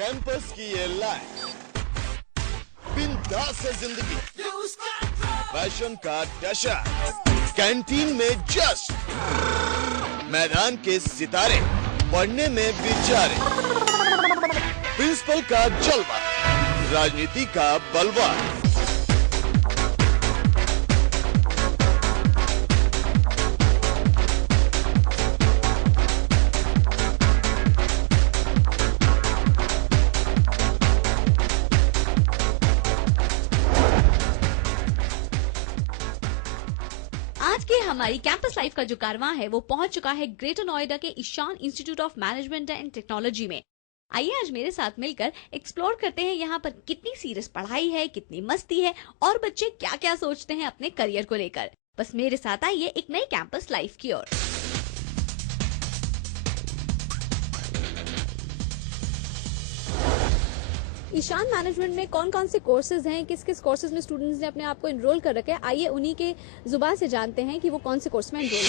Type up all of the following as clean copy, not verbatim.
Campus की ये life, बिंदास है जिंदगी, फैशन का डशा, कैंटीन में जश्न, मैदान के सितारे, पढ़ने में बिचारे, प्रिंसिपल का जलवा, राजनीति का बलवा। आज की हमारी कैंपस लाइफ का जो कारवां है वो पहुंच चुका है ग्रेटर नोएडा के Ishan institute of management and technology में। आइए आज मेरे साथ मिलकर एक्सप्लोर करते हैं यहाँ पर कितनी सीरियस पढ़ाई है, कितनी मस्ती है और बच्चे क्या क्या सोचते हैं अपने करियर को लेकर। बस मेरे साथ आइए एक नई कैंपस लाइफ की ओर। ईशान मैनेजमेंट में कौन कौन से कोर्सेज हैं, किस किस कोर्सेज में स्टूडेंट्स ने अपने आप को एनरोल कर रखा है, आइए उन्हीं के जुबान से जानते हैं कि वो कौन से कोर्स में enrol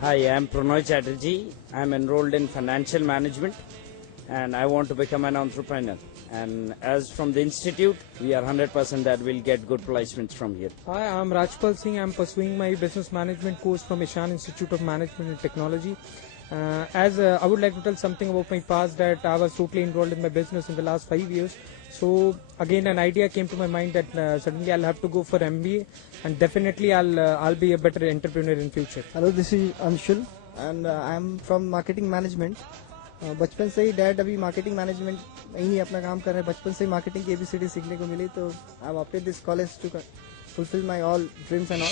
Hi, I am Pranoy Chatterjee. I am enrolled in financial management and I want to become an entrepreneur. And as from the institute, we are 100% that we'll get good placements from here. Hi, I am Rajpal Singh. I am pursuing my business management course from Ishan Institute of Management and Technology. I would like to tell something about my past, that I was totally enrolled in my business in the last 5 years. So again, an idea came to my mind that suddenly I'll have to go for MBA, and definitely I'll be a better entrepreneur in future. Hello, this is Anshul and I'm from marketing management. बचपन से ही dad अभी marketing management में ही अपना काम कर रहे हैं। बचपन से ही मार्केटिंग की ABCD सीखने को मिली, तो I am opted this college to fulfil my all dreams and all.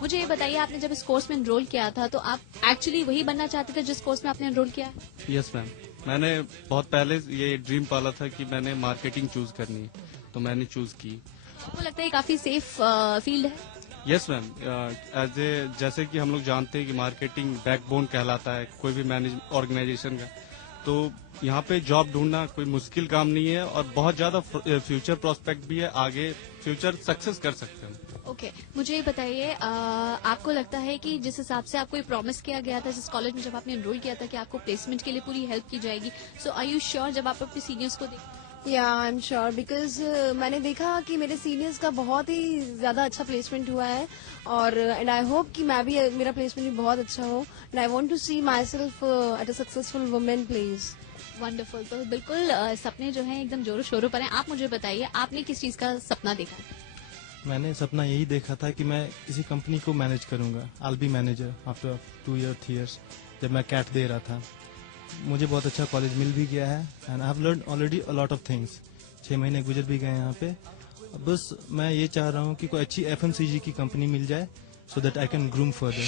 मुझे ये बताइए, आपने जब इस कोर्स में एनरोल किया था तो आप एक्चुअली वही बनना चाहते थे जिस कोर्स में आपने एनरोल किया? यस मैम, मैंने बहुत पहले ये ड्रीम पाला था कि मैंने मार्केटिंग चूज करनी है, तो मैंने चूज की। आपको लगता है काफी सेफ फील्ड है? यस मैम, जैसे कि हम लोग जानते हैं कि मार्केटिंग बैकबोन कहलाता है कोई भी ऑर्गेनाइजेशन का, तो यहाँ पे जॉब ढूंढना कोई मुश्किल काम नहीं है और बहुत ज्यादा फ्यूचर प्रोस्पेक्ट भी है, आगे फ्यूचर सक्सेस कर सकते हैं। ओके, मुझे ये बताइए, आपको लगता है कि जिस हिसाब से आपको ये प्रॉमिस किया गया था जिस कॉलेज में जब आपने एनरोल किया था कि आपको प्लेसमेंट के लिए पूरी हेल्प की जाएगी, सो आर यू श्योर जब आप अपने सीनियर्स को या आई एम श्योर, बिकॉज मैंने देखा कि मेरे सीनियर्स का बहुत ही ज्यादा अच्छा प्लेसमेंट हुआ है और एंड आई होप कि मेरा प्लेसमेंट भी बहुत अच्छा हो and I want to see myself at a successful women place. Wonderful. तो बिल्कुल सपने जो हैं एकदम जोरों शोरों पर हैं। आप मुझे बताइए, आपने किस चीज का सपना देखा? मैंने सपना यही देखा था कि मैं किसी कंपनी को मैनेज करूंगा। आई बी मैनेजर आफ्टर 2 years जब मैं कैट दे रहा था। मुझे बहुत अच्छा कॉलेज मिल भी गया है and I have learn already a lot of things. 6 महीने गुजर भी गए यहाँ पे। बस मैं ये चाह रहा हूँ कि कोई अच्छी FMCG की कंपनी मिल जाए so that I can groom further.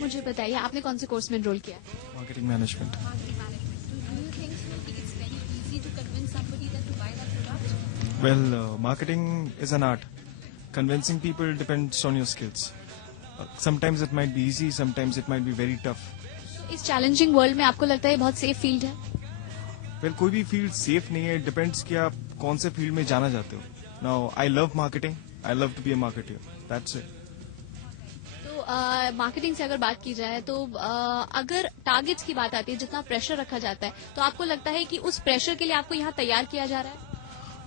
मुझे बताइए, आपने कौन से कोर्स में एनरोल किया? Marketing management. Well, marketing is an art. Convincing people depends on your skills. Sometimes it might be easy, sometimes it might be very tough. इस challenging world में आपको लगता है बहुत सेफ फील्ड है? Well, कोई भी फील्ड सेफ नहीं है, डिपेंड्स कि आप कौन से फील्ड में जाना चाहते हो। Now, I love marketing. I love to be a marketer. That's it. Marketing से अगर बात की जाए तो अगर टारगेट्स की बात आती है, जितना प्रेशर रखा जाता है, तो आपको लगता है कि उस प्रेशर के लिए आपको यहाँ तैयार किया जा रहा है?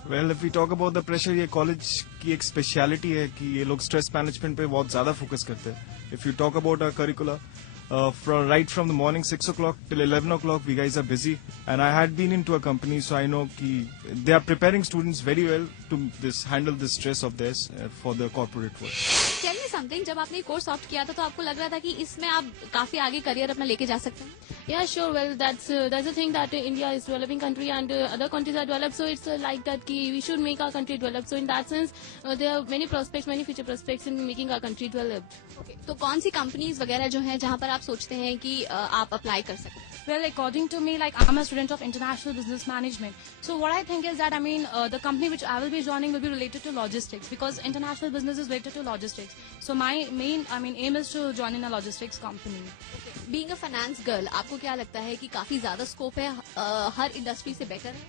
Well, if we talk about the pressure, ये कॉलेज की एक स्पेशलिटी है कि ये लोग स्ट्रेस मैनेजमेंट पे बहुत ज्यादा फोकस करते हैं। If you talk about our curricular, right from the morning 6 o'clock till 11 o'clock we guys are busy, and I had been into a company, so I know ki they are preparing students very well to handle the stress of this for the corporate world. Tell me something, जब आपने course opt किया था तो आपको लग रहा था कि इसमें आप काफी आगे करियर अपना लेके जा सकते हैं? Yeah, sure. Well, that's the thing that India is developing country and other countries are developed. So it's like that ki we should make our country developed. So in that sense, there are many prospects, many future prospects in making our country developed. Okay. तो कौन सी companies वगैरह जो हैं जहाँ पर आप सोचते हैं कि आप अप्लाई कर सकते हैं? Well, according to me, like I'm a student of international business management. So what I think is that the company which I will be joining will be related to logistics because international business is related to logistics. So my main aim is to join in a logistics company. Being a finance girl, आपको क्या लगता है कि काफी ज्यादा scope है, हर industry से better है?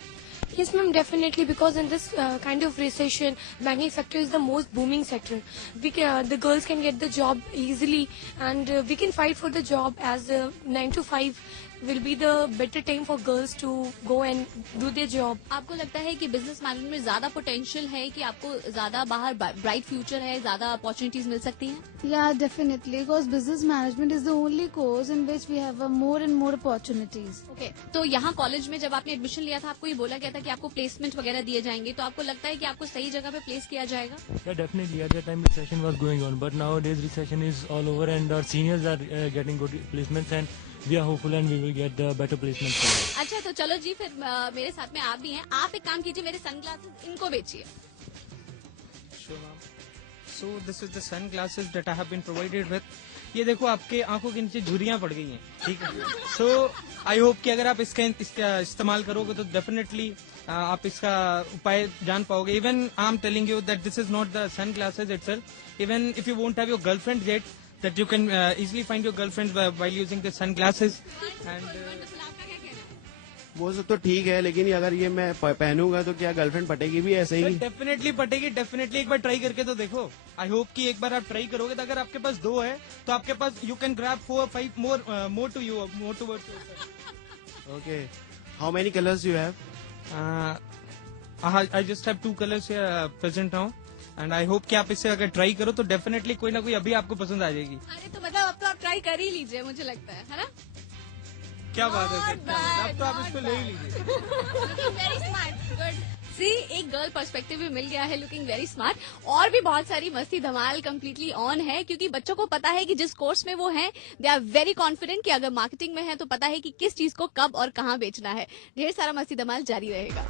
Yes, ma'am, definitely, because in this kind of recession, banking sector is the most booming sector. The girls can get the job easily, and we can fight for the job as 9 to 5 will be the better time for girls to go and do their job. आपको लगता है कि business management में ज्यादा potential है, कि आपको ज्यादा बाहर ब्राइट फ्यूचर है, ज्यादा अपॉर्चुनिटीज मिल सकती हैं? Yeah, definitely, because business management is the only course in which we have more and more opportunities. Okay, तो यहाँ कॉलेज में जब आपने एडमिशन लिया था, आपको ये बोला गया था कि आपको प्लेसमेंट वगैरह दिए जाएंगे, तो आपको लगता है कि आपको सही जगह पे प्लेस किया जाएगा? Yeah, definitely. At that time, recession was going on, but nowadays recession is all over, and our seniors are getting good placements, and we are hopeful, and we will get the better placements. अच्छा, तो चलो जी, फिर मेरे साथ में आप भी हैं, आप एक काम कीजिए, मेरे सनग्लासेस इनको बेचिए। Sure, ma'am. So this is the sunglasses that I have been provided with. ये देखो, आपके आंखों के नीचे झुर्रियां पड़ गई हैं, ठीक है? So I hope कि अगर आप इसका इस्तेमाल करोगे तो डेफिनेटली आप इसका उपाय जान पाओगे. Even I am telling you that this is not the sunglasses itself. Even if you won't have your girlfriend yet, that you can easily find your girlfriend while using the sunglasses. And वो सब तो ठीक है, लेकिन अगर ये मैं पहनूंगा तो क्या गर्लफ्रेंड पटेगी भी ऐसे ही? Definitely पटेगी, definitely. एक बार ट्राई करके तो देखो. आई होप कि एक बार आप ट्राई करोगे तो अगर आपके पास 2 है तो आपके पास you can grab 4 or 5 more to you, more towards you. Okay. How many colors you have? I just have 2 colors here present now. And I hope कि आप इसे अगर ट्राई करो तो डेफिनेटली कोई ना कोई अभी आपको पसंद आ जाएगी. अरे तो मतलब अब तो आप ट्राई कर ही लीजिए, मुझे लगता है ना? क्या बात है, अब तो आप इसको ले ही लीजिए. Very smart, good. सी, एक गर्ल पर्सपेक्टिव भी मिल गया है, लुकिंग वेरी स्मार्ट. और भी बहुत सारी मस्ती धमाल कंप्लीटली ऑन है, क्योंकि बच्चों को पता है कि जिस कोर्स में वो हैं, दे आर वेरी कॉन्फिडेंट कि अगर मार्केटिंग में है तो पता है कि किस चीज को कब और कहाँ बेचना है. ढेर सारा मस्ती धमाल जारी रहेगा.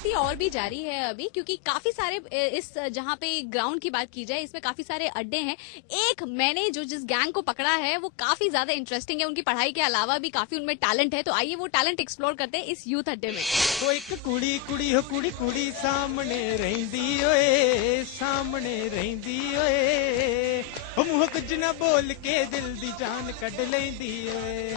मस्ती और भी जारी है अभी, क्योंकि काफी सारे इस जहाँ पे ग्राउंड की बात की जाए इसमें काफी सारे अड्डे हैं। एक मैंने जिस गैंग को पकड़ा है वो काफी ज्यादा इंटरेस्टिंग है, उनकी पढ़ाई के अलावा भी काफी उनमें टैलेंट है, तो आइए वो टैलेंट एक्सप्लोर करते हैं इस यूथ अड्डे में। ओ एक कुड़ी कुड़ी हो कुड़ी कुड़ी सामने रहिंदी ओए, सामने रहिंदी ओए, ओ मुंह कुछ ना बोल के दिल दी जान कढ लैंदी ओए।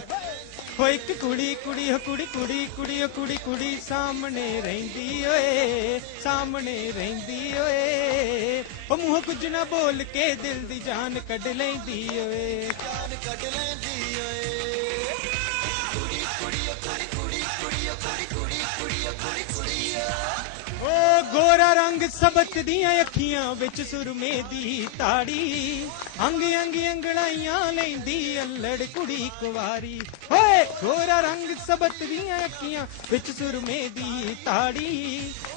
हो एक कुड़ी कुड़ी हो कुड़ी कुड़ी कुड़ी हो कुड़ी कुड़ी सामने रहिंदी ओए, सामने रहिंदी ओए, ओ मुंह कुछ ना बोल के दिल दी जान कढ लैंदी ओए, जान कढ लैंदी ओए। कुड़ी कुड़ी हो कुड़ी कुड़ी कुड़ी हो कुड़ी कुड़ी कुड़ी हो कुड़ी कुड़ी ओ गोरा रंग सबत दियां अखियां विच सुरमे दी ताड़ी, अंग अंग अंगड़ाइयां लैंदी अल्लड़ कुड़ी कुवारी। ओए गोरा रंग सबत दियां अखियां विच सुरमे दी ताड़ी,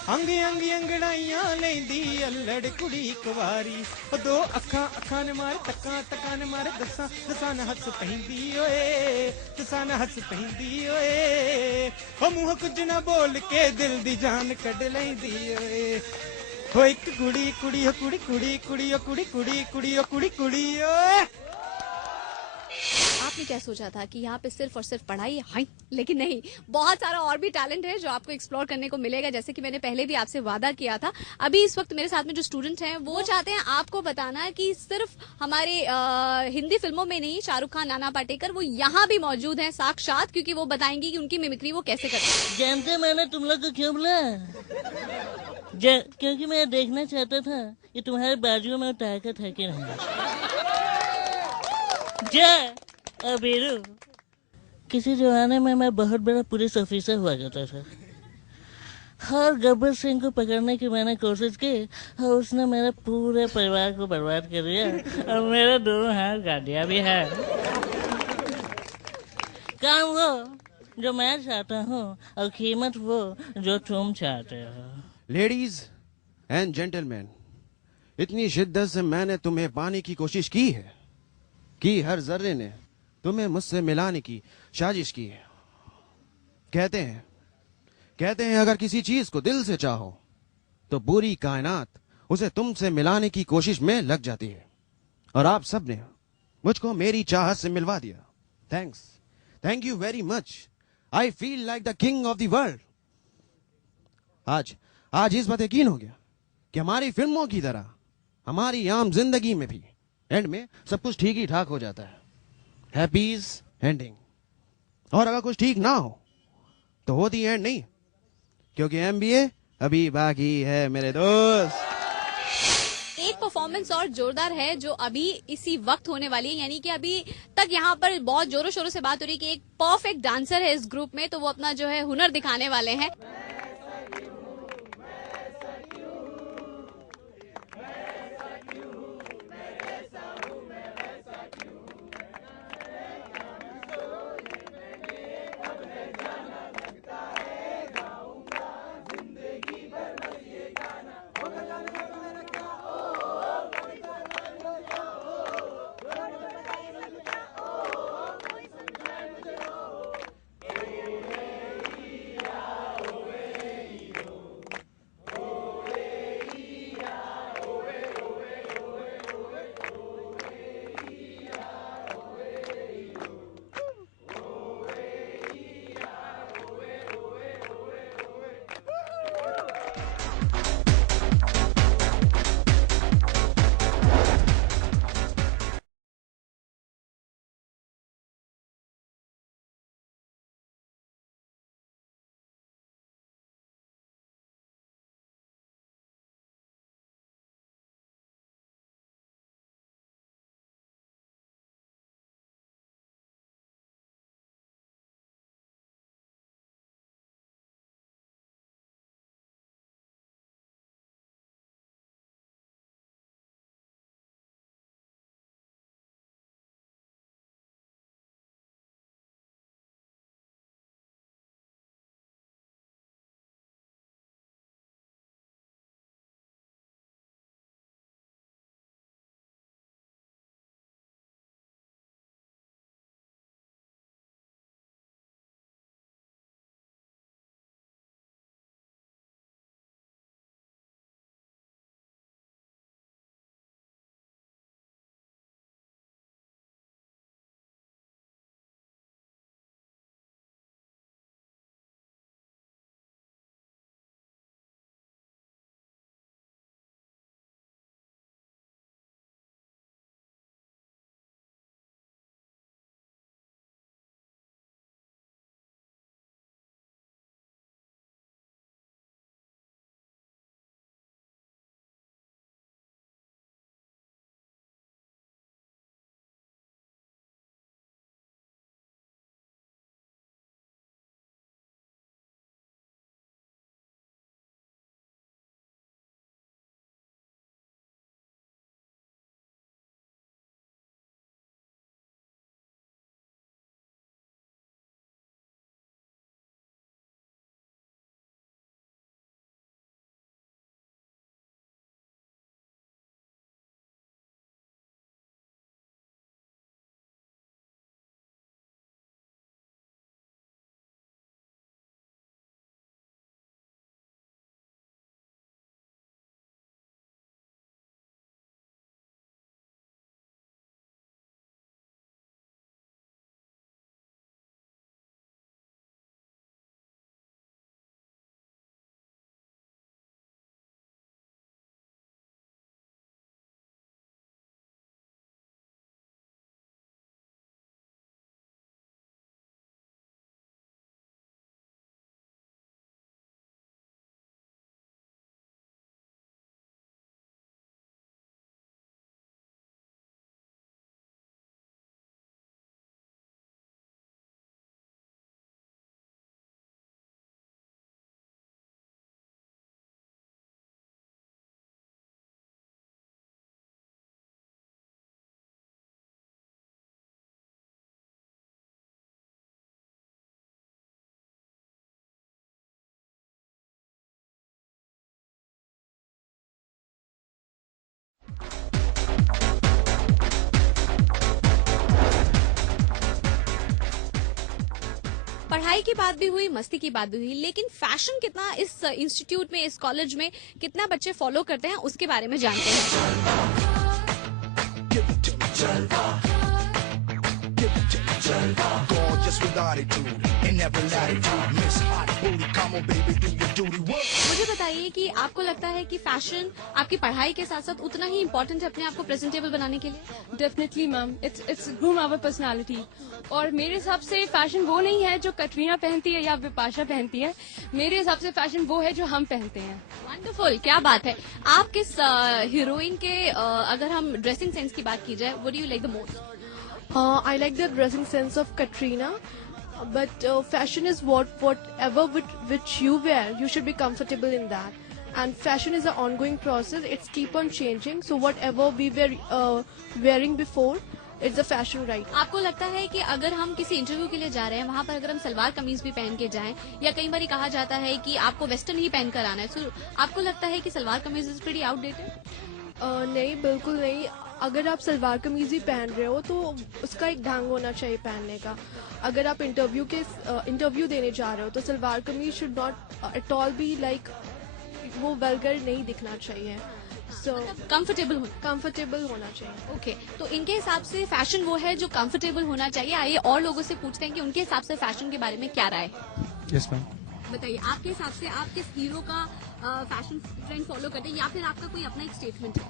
अंग अंग अंगड़ाइयां लैंदी अल्लड़ कुड़ी कुवारी। ओ दो अखां अखां ने मार तक्कां तक्कां ने मार दसां दसां न हस पैंदी ओए, दसां न हस पैंदी ओए, ओ मुंह कुछ ना बोल के दिल दी जान कढ लैंदी ओए। हो एक कुड़ी कुड़ी हो कुड़ी कुड़ी कुड़ी हो कुड़ी कुड़ी कुड़ी हो कुड़ी कुड़ी ओए। आपने क्या सोचा था कि यहाँ पे सिर्फ और सिर्फ पढ़ाई है? लेकिन नहीं, बहुत सारा और भी टैलेंट है जो आपको एक्सप्लोर करने को मिलेगा, जैसे कि मैंने पहले भी आपसे वादा किया था। अभी इस वक्त मेरे साथ में जो स्टूडेंट हैं वो चाहते हैं आपको बताना कि सिर्फ हमारे हिंदी फिल्मों में नहीं, शाहरुख खान, नाना पाटेकर वो यहाँ भी मौजूद हैं साक्षात, क्योंकि वो बताएंगी कि उनकी मिमिक्री वो कैसे करते हैं। जानते मैंने तुम लोग को क्यों बुला? क्योंकि मैं देखना चाहता था कि तुम्हारे बाजुओं में ताकत है कि नहीं। अबीरू, किसी जमाने में मैं बहुत बड़ा पुलिस ऑफिसर हुआ करता था, और गब्बर सिंह को पकड़ने की मैंने कोशिश की और उसने मेरे पूरे परिवार को बर्बाद कर दिया, और मेरे दोनों हाथ काट दिया भी है। काम वो जो मैं चाहता हूँ और कीमत वो जो तुम चाहते हो। लेडीज एंड जेंटलमैन, इतनी शिद्दत से मैंने तुम्हें पाने की कोशिश की है कि हर जर्रे ने तुम्हें मुझसे मिलाने की साजिश की है। कहते हैं अगर किसी चीज को दिल से चाहो तो पूरी कायनात उसे तुमसे मिलाने की कोशिश में लग जाती है, और आप सब ने मुझको मेरी चाहत से मिलवा दिया। Thanks, thank you very much. I feel like the king of the world. आज इस बात यकीन हो गया कि हमारी फिल्मों की तरह हमारी आम जिंदगी में भी एंड में सब कुछ ठीक ही ठाक हो जाता है, हैप्पीज एंडिंग। और अगर कुछ ठीक ना हो तो होती एंड नहीं, क्योंकि एमबीए अभी बाकी है मेरे दोस्त। एक परफॉर्मेंस और जोरदार है जो अभी इसी वक्त होने वाली है, यानी कि अभी तक यहाँ पर बहुत जोरों शोरों से बात हो रही है कि एक परफेक्ट डांसर है इस ग्रुप में, तो वो अपना जो है हुनर दिखाने वाले हैं। पढ़ाई की बात भी हुई, मस्ती की बात भी हुई, लेकिन फैशन कितना इस इंस्टीट्यूट में, इस कॉलेज में कितना बच्चे फॉलो करते हैं उसके बारे में जानते हैं। मुझे बताइए कि आपको लगता है कि फैशन आपकी पढ़ाई के साथ साथ उतना ही इम्पोर्टेंट है अपने आप को प्रेजेंटेबल बनाने के लिए? Definitely ma'am, it's groom our personality. और मेरे हिसाब से फैशन वो नहीं है जो कटरीना पहनती है या विपाशा पहनती है। मेरे हिसाब से फैशन वो है जो हम पहनते हैं। वंडरफुल, क्या बात है। आप किस हीरोइन के अगर हम ड्रेसिंग सेंस की बात की जाए, what do you like the most? I like the dressing sense of Katrina, but fashion is whatever which you wear, you should be comfortable in that. And fashion is an ongoing process; it's keep on changing. So whatever we were wearing before, it's a fashion right. आपको लगता है कि अगर हम किसी interview के लिए जा रहे हैं, वहाँ पर अगर हम सलवार कमीज भी पहन के जाएं, या कई बार कहा जाता है कि आपको वेस्टर्न ही पहन कर आना है, तो आपको लगता है कि salwar kameez is pretty outdated? नहीं, बिल्कुल नहीं। अगर आप सलवार कमीज ही पहन रहे हो तो उसका एक ढंग होना चाहिए पहनने का। अगर आप इंटरव्यू देने जा रहे हो तो salwar kameez should not at all be like, वो वल्गर नहीं दिखना चाहिए। सो कंफर्टेबल होना चाहिए। ओके, तो इनके हिसाब से फैशन वो है जो कंफर्टेबल होना चाहिए। आइए और लोगों से पूछते हैं कि उनके हिसाब से फैशन के बारे में क्या राय है। Yes ma'am. बताइए, आपके हिसाब से आप किस हीरो का फैशन ट्रेंड फॉलो करते हैं, या फिर आपका कोई अपना एक स्टेटमेंट है?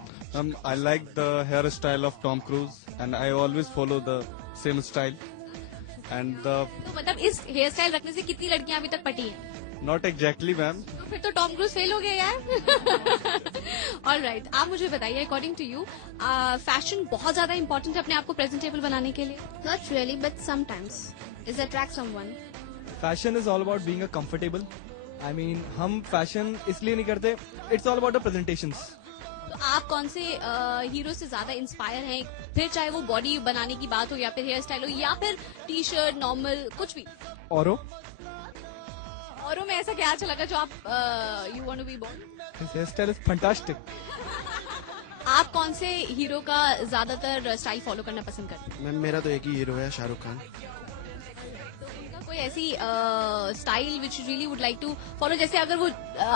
I like the hairstyle of Tom Cruise and I always follow the same style. And तो मतलब इस हेयर स्टाइल रखने से कितनी लड़कियां अभी तक पटी हैं? not exactly ma'am. तो फिर तो टॉम क्रूज फेल हो गया यार। ऑलराइट, आप मुझे बताइए, अकॉर्डिंग टू यू फैशन बहुत ज्यादा इंपॉर्टेंट है अपने आप को प्रेजेंटेबल बनाने के लिए? Not really, but sometimes it attracts someone. Fashion is all about being a comfortable. I mean हम फैशन इसलिए नहीं करते, it's all about the presentations. तो आप कौन से हीरो से ज्यादा इंस्पायर हैं, फिर चाहे वो बॉडी बनाने की बात हो या फिर हेयर स्टाइल हो या फिर टी शर्ट नॉर्मल कुछ भी? औरों में ऐसा क्या अच्छा लगा जो आप you want to be born? His hair style is fantastic. आप कौन से हीरो का ज्यादातर स्टाइल फॉलो करना पसंद करते हैं? मैम मेरा तो एक ही हीरो है, शाहरुख खान। कोई ऐसी style which really would like to follow? जैसे अगर वो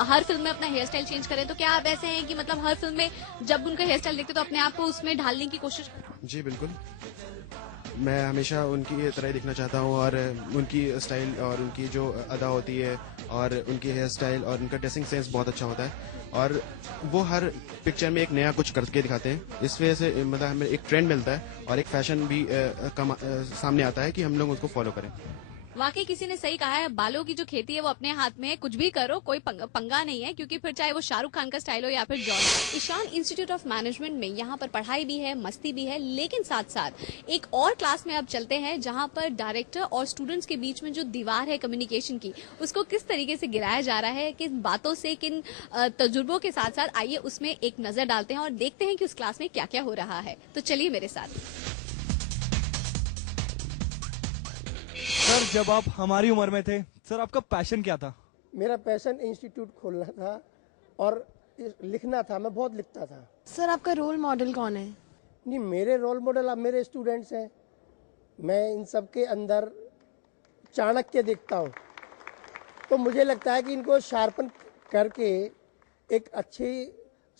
हर फिल्म में अपना हेयर स्टाइल चेंज करें, तो क्या आप ऐसे हैं कि मतलब हर फिल्म में जब उनका हेयर स्टाइल देखते तो अपने आप को उसमें ढालने की कोशिश करते? जी बिल्कुल, मैं हमेशा उनकी तरह ही दिखना चाहता हूँ और उनकी स्टाइल और उनकी जो अदा होती है और उनकी हेयर स्टाइल और उनका ड्रेसिंग सेंस बहुत अच्छा होता है और वो हर पिक्चर में एक नया कुछ करके दिखाते हैं। इस वजह से मतलब हमें एक ट्रेंड मिलता है और एक फैशन भी सामने आता है कि हम लोग उसको फॉलो करें। वाकई किसी ने सही कहा है, बालों की जो खेती है वो अपने हाथ में है, कुछ भी करो, कोई पंगा नहीं है, क्योंकि फिर चाहे वो शाहरुख खान का स्टाइल हो या फिर John. Ishan institute of management में यहाँ पर पढ़ाई भी है, मस्ती भी है, लेकिन साथ साथ एक और क्लास में अब चलते हैं जहाँ पर डायरेक्टर और स्टूडेंट्स के बीच में जो दीवार है कम्युनिकेशन की, उसको किस तरीके से गिराया जा रहा है, किन बातों से, किन तजुर्बों के साथ साथ आइए उसमें एक नजर डालते हैं और देखते हैं कि उस क्लास में क्या क्या हो रहा है। तो चलिए मेरे साथ। सर, जब आप हमारी उम्र में थे, सर आपका पैशन क्या था? मेरा पैशन इंस्टीट्यूट खोलना था और लिखना था। मैं बहुत लिखता था। सर, आपका रोल मॉडल कौन है? नहीं, मेरे रोल मॉडल अब मेरे स्टूडेंट्स हैं। मैं इन सब के अंदर चाणक्य देखता हूँ, तो मुझे लगता है कि इनको शार्पन करके एक अच्छे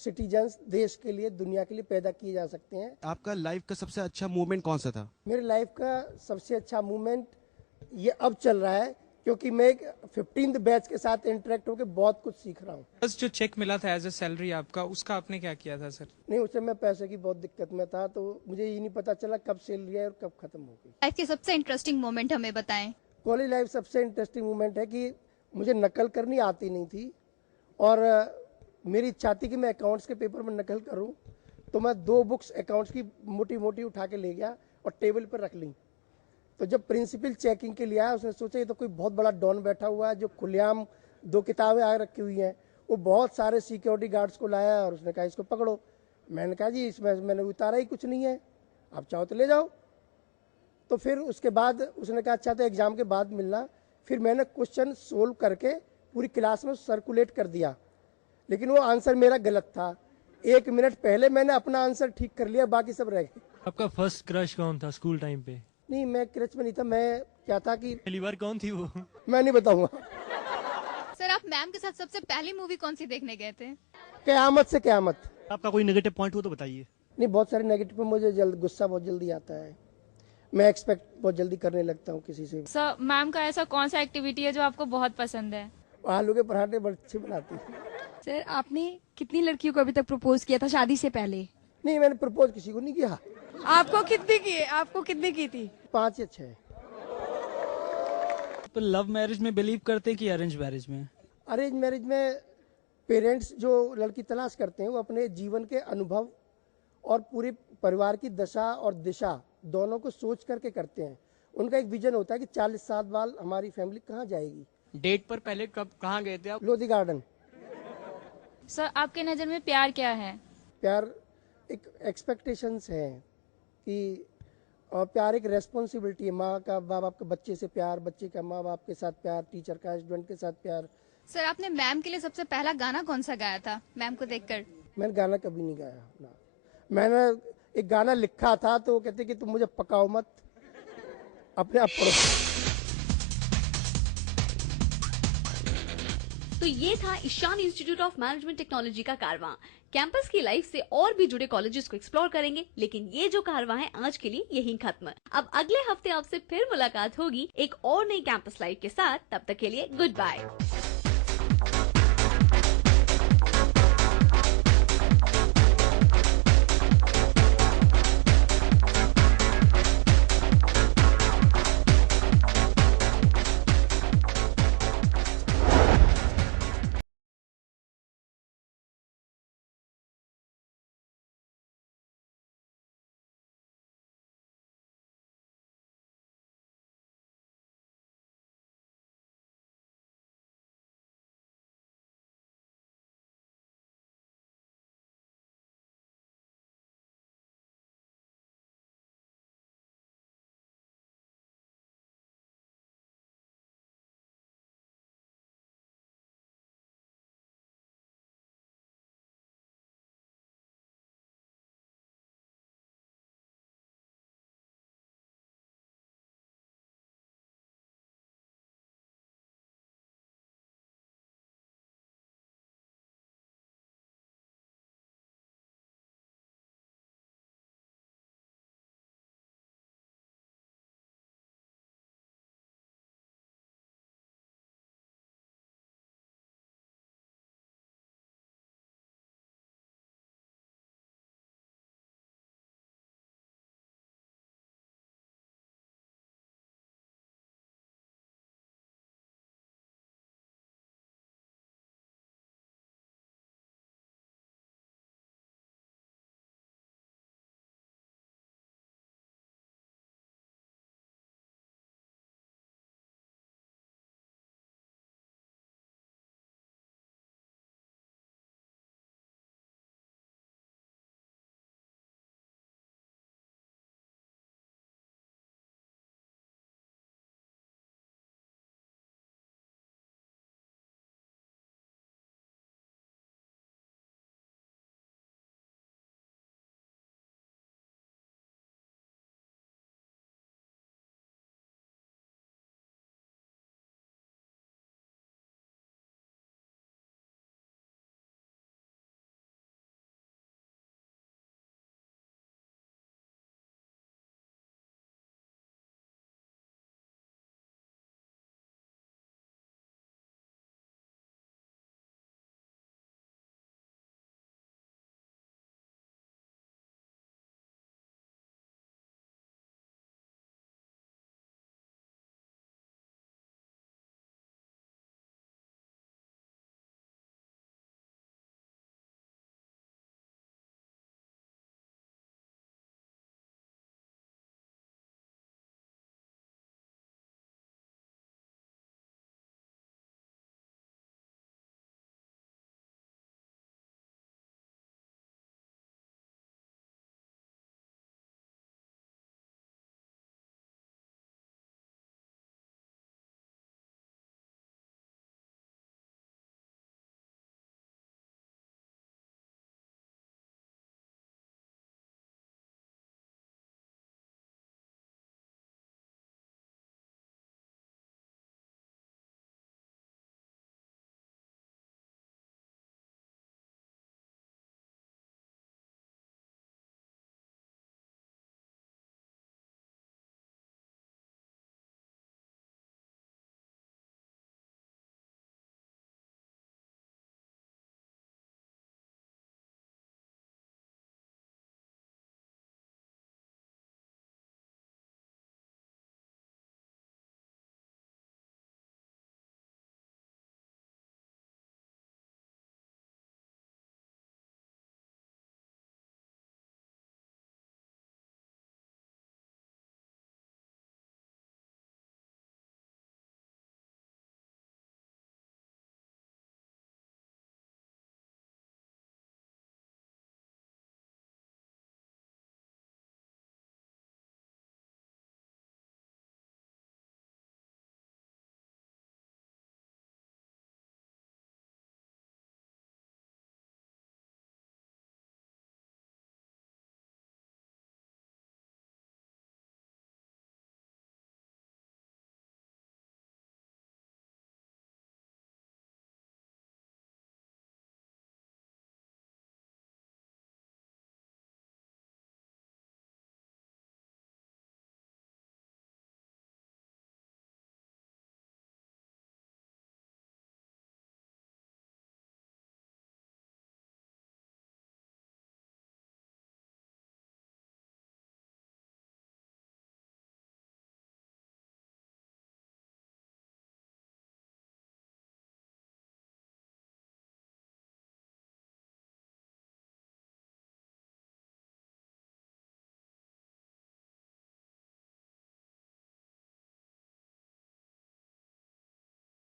सिटीजन्स देश के लिए, दुनिया के लिए पैदा किए जा सकते हैं। आपका लाइफ का सबसे अच्छा मूवमेंट कौन सा था? मेरे लाइफ का सबसे अच्छा मूवमेंट ये अब चल रहा है, क्योंकि मैं 15th बैच के साथ इंटरेक्ट होकर बहुत कुछ सीख रहा हूँ। बस जो चेक मिला था एज ए सैलरी आपका, उसका आपने क्या किया था सर? नहीं, उससे मैं पैसे की बहुत दिक्कत में था, तो मुझे ये नहीं पता चला कब सैलरी है और कब खत्म हो गई। लाइफ के सबसे इंटरेस्टिंग मोमेंट हमें बताएं। कॉलेज लाइफ सबसे इंटरेस्टिंग मोमेंट है कि मुझे नकल करनी आती नहीं थी और मेरी इच्छा थी कि मैं अकाउंट्स के पेपर में नकल करूं, तो मैं 2 बुक्स अकाउंट्स की मोटी मोटी उठा के ले गया और टेबल पर रख ली। तो जब प्रिंसिपल चेकिंग के लिए आया, उसने सोचा ये तो कोई बहुत बड़ा डॉन बैठा हुआ है जो खुलेआम 2 किताबें आ रखी हुई हैं। वो बहुत सारे सिक्योरिटी गार्ड्स को लाया और उसने कहा इसको पकड़ो। मैंने कहा जी इसमें मैंने उतारा ही कुछ नहीं है, आप चाहो तो ले जाओ। तो फिर उसके बाद उसने कहा अच्छा तो एग्जाम के बाद मिलना। फिर मैंने क्वेश्चन सोल्व करके पूरी क्लास में सर्कुलेट कर दिया, लेकिन वो आंसर मेरा गलत था। 1 मिनट पहले मैंने अपना आंसर ठीक कर लिया, बाकी सब रह गए। आपका फर्स्ट क्रश कौन था स्कूल टाइम पे? नहीं, मैं क्रच में नहीं था, मैं क्या था कि पहली बार कौन थी वो? मैं नहीं बताऊंगा। सर आप मैम के साथ सबसे पहली मूवी कौन सी देखने गए थे? कयामत से कयामत। आपका कोई नेगेटिव पॉइंट हो तो बताइए। नहीं, बहुत सारे नेगेटिव पे मुझे गुस्सा बहुत जल्दी आता है, मैं एक्सपेक्ट बहुत जल्दी करने लगता हूँ किसी से। सर मैम का ऐसा कौन सा एक्टिविटी है जो आपको बहुत पसंद है? आलू के पराठे बड़े अच्छे बनाती है। सर आपने कितनी लड़कियों को अभी तक प्रपोज किया था शादी से पहले? नहीं, मैंने प्रपोज किसी को नहीं किया। आपको कितनी की? आपको कितनी की थी? 5 या 6। तो लव मैरिज में बिलीव करते हैं कि अरेंज मैरिज में? अरेंज मैरिज में पेरेंट्स जो लड़की तलाश करते हैं वो अपने जीवन के अनुभव और पूरे परिवार की दशा और दिशा दोनों को सोच करके करते हैं। उनका एक विजन होता है कि 40 साल बाद हमारी फैमिली कहाँ जाएगी। डेट पर पहले कब कहाँ गए थे आप? लोधी गार्डन। सर आपके नजर में प्यार क्या है? प्यार एक एक्सपेक्टेशंस है कि और प्यार एक रेस्पॉन्सिबिलिटी है। माँ का माँ बाप के बच्चे से प्यार, बच्चे का माँ बाप के साथ प्यार, टीचर का स्टूडेंट के साथ प्यार। सर आपने मैम के लिए सबसे पहला गाना कौन सा गाया था मैम को देखकर? मैंने गाना कभी नहीं गाया ना। मैंने एक गाना लिखा था तो वो कहते कि तुम मुझे पकाओ मत, अपने आप पढ़ो। तो ये था Ishan institute of management technology का कारवां। कैंपस की लाइफ से और भी जुड़े कॉलेजेस को एक्सप्लोर करेंगे, लेकिन ये जो कारवां है आज के लिए यहीं खत्म। अब अगले हफ्ते आपसे फिर मुलाकात होगी एक और नई कैंपस लाइफ के साथ। तब तक के लिए गुड बाय।